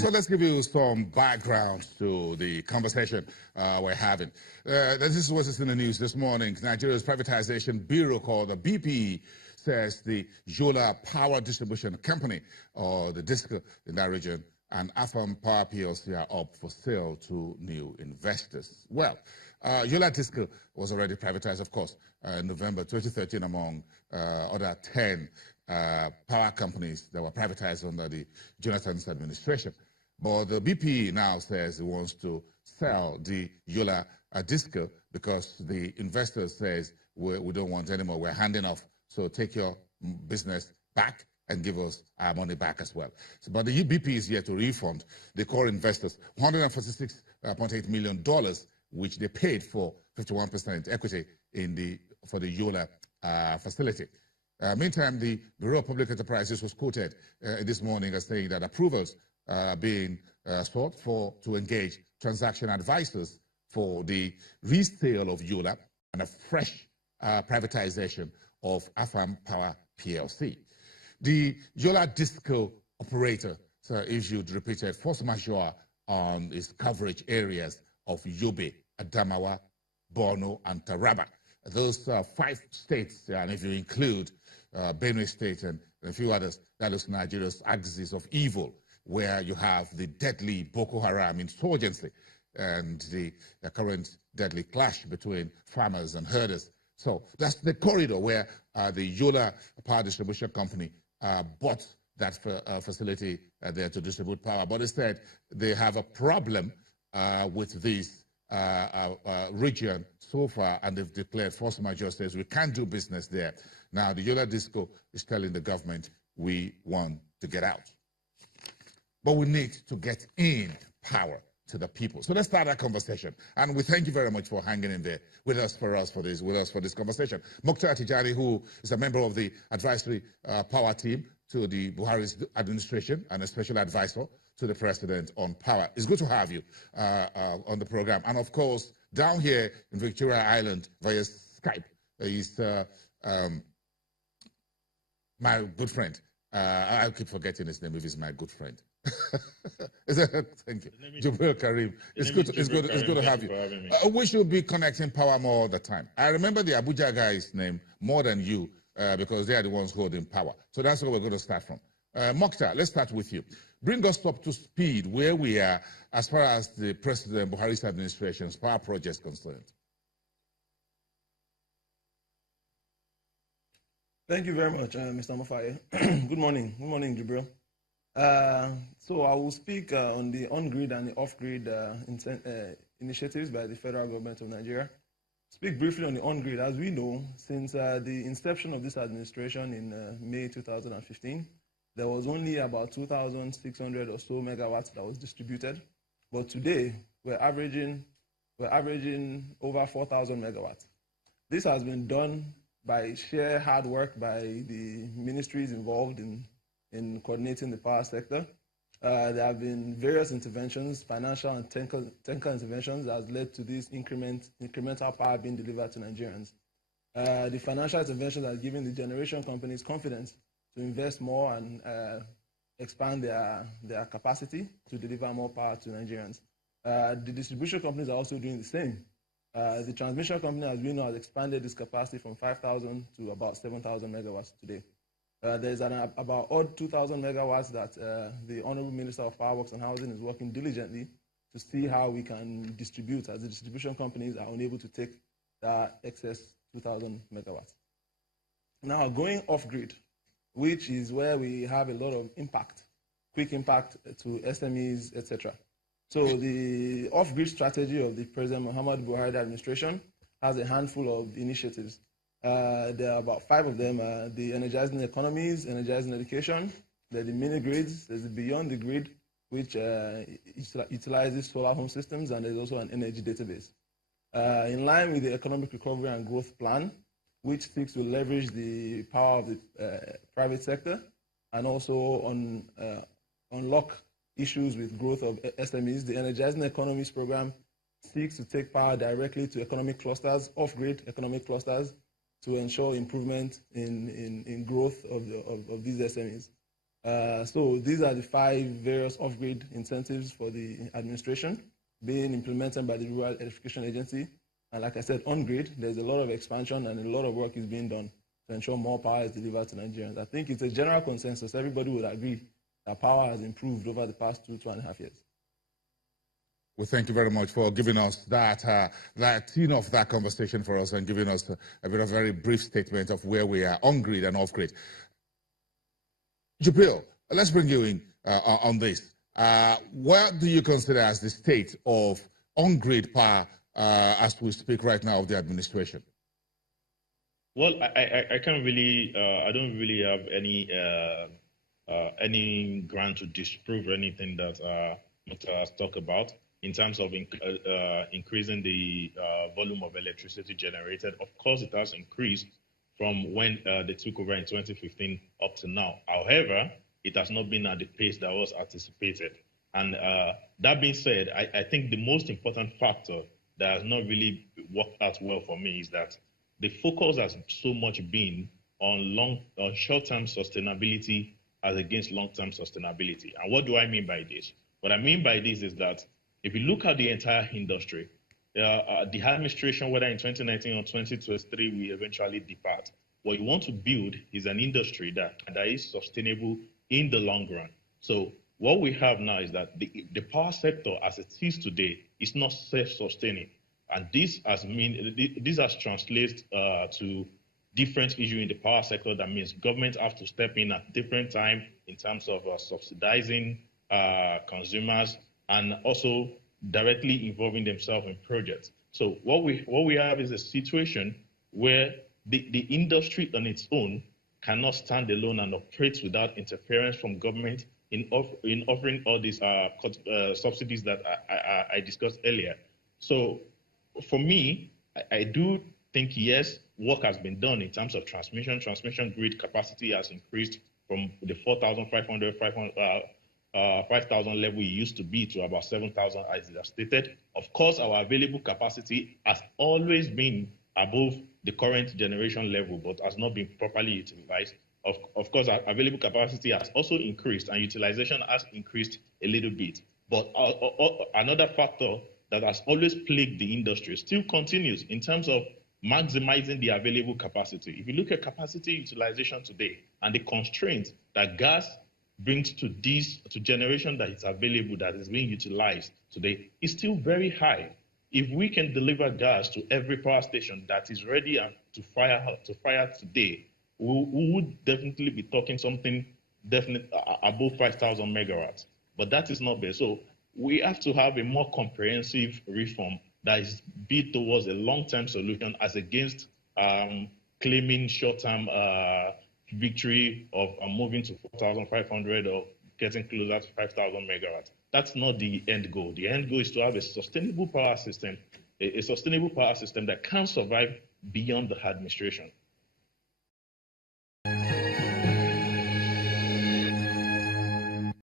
So let's give you some background to the conversation we're having. This is what is in the news this morning. Nigeria's privatization bureau, called the BP, says the Yola Power Distribution Company, or the DISCO in that region, and Afam Power PLC are up for sale to new investors. Well, Yola Disco was already privatized, of course, in November 2013 among other 10 power companies that were privatized under the Jonathan's administration. But the BP now says it wants to sell the Yola Disco because the investor says we don't want anymore, we're handing off, so take your business back and give us our money back as well. So, but the BP is here to refund the core investors $146.8 million, which they paid for 51% equity for the Yola facility. Meantime, the Bureau of Public Enterprises was quoted this morning as saying that approvals are being sought to engage transaction advisors for the resale of Yola and a fresh privatization of Afam Power PLC. The Yola Disco operator issued repeated force majeure on its coverage areas of Yobe, Adamawa, Borno, and Taraba. Those 5 states, and if you include Benue State and a few others, that is Nigeria's axis of evil, where you have the deadly Boko Haram insurgency and the current deadly clash between farmers and herders. So that's the corridor where the Yola Power Distribution Company bought that facility there to distribute power. But instead, they have a problem with this region so far, and they've declared force majeure, says we can't do business there. Now, the Yola Disco is telling the government we want to get out. But we need to get in power to the people. So let's start that conversation. And we thank you very much for hanging in there with us for this conversation. Mukhtaar Tijani, who is a member of the advisory power team to the Buhari's administration and a special advisor to the president on power. It's good to have you on the program. And of course, down here in Victoria Island via Skype is my good friend. I keep forgetting his name if he's my good friend. Thank you. Jubril Karim. It's good to have you. We should be connecting power more all the time. I remember the Abuja guy's name more than you because they are the ones holding power. So that's where we're going to start from. Mukhtaar, let's start with you. Bring us up to speed where we are as far as the President Buhari's administration's power projects concerned. Thank you very much, Mr. Mofaye. Good morning. Good morning, Jubril. So I will speak on the on-grid and the off-grid initiatives by the federal government of Nigeria. Speak briefly on the on-grid. As we know, since the inception of this administration in May 2015, there was only about 2,600 or so megawatts that was distributed. But today, we're averaging over 4,000 megawatts. This has been done by sheer hard work by the ministries involved in coordinating the power sector. There have been various interventions, financial and technical interventions that has led to this incremental power being delivered to Nigerians. The financial interventions have given the generation companies confidence to invest more and expand their capacity to deliver more power to Nigerians. The distribution companies are also doing the same. The transmission company, as we know, has expanded its capacity from 5,000 to about 7,000 megawatts today. There's about odd 2,000 megawatts that the Honorable Minister of Power Works and Housing is working diligently to see how we can distribute, as the distribution companies are unable to take that excess 2,000 megawatts. Now, going off-grid, which is where we have a lot of impact, quick impact to SMEs, etc. So the off-grid strategy of the President Muhammad Buhari administration has a handful of initiatives. There are about 5 of them. The energizing economies, energizing education, there are the mini grids, there's the beyond the grid, which utilizes solar home systems, and there's also an energy database. In line with the economic recovery and growth plan, which seeks to leverage the power of the private sector and also unlock issues with growth of SMEs, the Energizing Economies program seeks to take power directly to economic clusters, off-grid economic clusters, to ensure improvement in growth of these SMEs. So these are the 5 various off-grid incentives for the administration being implemented by the Rural Electrification Agency. And like I said, on-grid, there's a lot of expansion and a lot of work is being done to ensure more power is delivered to Nigerians. I think it's a general consensus. Everybody would agree that power has improved over the past 2.5 years. Well, thank you very much for giving us that tune of that conversation for us and giving us a very brief statement of where we are on grid and off grid. Jibril, let's bring you in on this. What do you consider as the state of on-grid power as we speak right now of the administration? Well, I can't really, I don't really have any ground to disprove anything that Mukhtaar has talked about in terms of increasing the volume of electricity generated. Of course, it has increased from when they took over in 2015 up to now. However, it has not been at the pace that was anticipated. And that being said, I think the most important factor that has not really worked out well for me is that the focus has so much been on short-term sustainability as against long-term sustainability. And what do I mean by this? What I mean by this is that if you look at the entire industry, the administration, whether in 2019 or 2023, will eventually depart. What you want to build is an industry that is sustainable in the long run. So what we have now is that the power sector as it is today is not self-sustaining. And this has translated to different issues in the power sector. That means governments have to step in at different time in terms of subsidizing consumers and also directly involving themselves in projects. So what we have is a situation where the industry on its own cannot stand alone and operate without interference from government in offering all these subsidies that I discussed earlier. So for me, I do think, yes, work has been done in terms of transmission. Transmission grid capacity has increased from the 4,500, 5,000 level it used to be to about 7,000 as it has stated. Of course, our available capacity has always been above the current generation level, but has not been properly utilized. Of course, our available capacity has also increased and utilization has increased a little bit. But another factor that has always plagued the industry still continues in terms of maximizing the available capacity. If you look at capacity utilization today and the constraints that gas brings to generation that is available, that is being utilized today, is still very high. If we can deliver gas to every power station that is ready to fire today, we would definitely be talking something above 5,000 megawatts. But that is not there. So we have to have a more comprehensive reform that is built towards a long-term solution as against claiming short-term victory of moving to 4,500 or getting closer to 5,000 megawatts. That's not the end goal. The end goal is to have a sustainable power system, a sustainable power system that can survive beyond the administration.